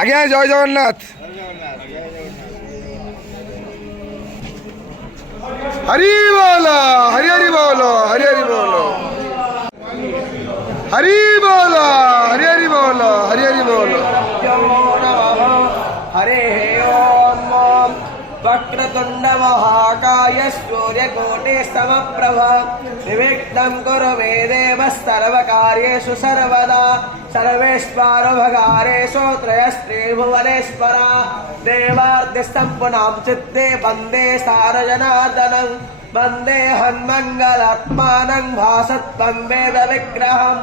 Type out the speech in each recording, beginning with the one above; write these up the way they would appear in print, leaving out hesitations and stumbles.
आगे जय जगन्नाथ। हरि बोलो हरि हरि बोलो हरि हरि बोलो हरि बोलो हरि हरि बोलो हरि हरि बोलो। हरे ओम वक्रतुंड महाकाय सूर्यकोटि समप्रभ निर्विघ्नं कुरु मे देव सर्वकार्येषु सर्वदा सर्वेश्वरभगारेषु त्रयस्त्रिभुवनेश्वरा देवार्तिसम्पूर्णां चित्ते वन्दे सारजनार्दनं वन्दे हन्मङ्गलात्मानं भासत्वं वेदविग्रहं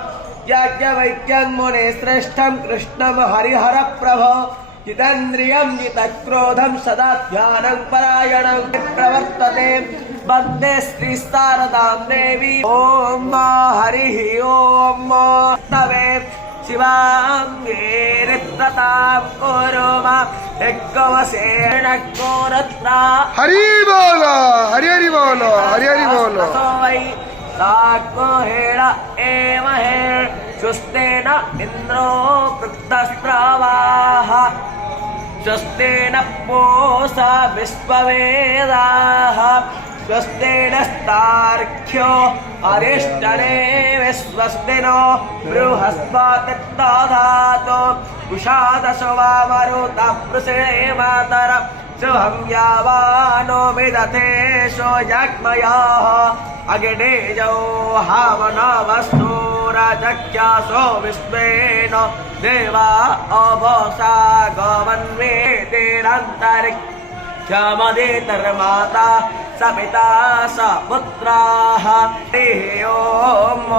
याज्ञवल्क्यं मुनिश्रेष्ठं कृष्णं हरिहरप्रभो जितेन्द्रियं जितक्रोधं सदा ध्यानं परायणं प्रवर्तते वन्दे श्रीशारदां देवी। ॐ हरिः ॐ तवे शिवाङ्गेरित्रतां कुरु मा एकवसेन कोरत्ना। हरि बोलो हरि हरि बोलो हरि हरि बोलो। हेण एमहे स्वस्तेन इन्द्रो वृद्धस्रवाः स्वस्तेन पूषा विश्ववेदाः स्वस्तेन स्तार्क्ष्यो अरिष्टनेमिः स्वस्तिनो बृहस्पतिर्दधातु उषादशो वामरुतः पृषणे मातरम् शुभं यावानो विदथेषो जग्मयाः अग्नेजो हावनवस्तूरजज्ञासो विश्वेन देवा अभोषा गवन्वेतिरन्तरिक्षमदितर्माता सपिता सपुत्राः। हरिः ओम्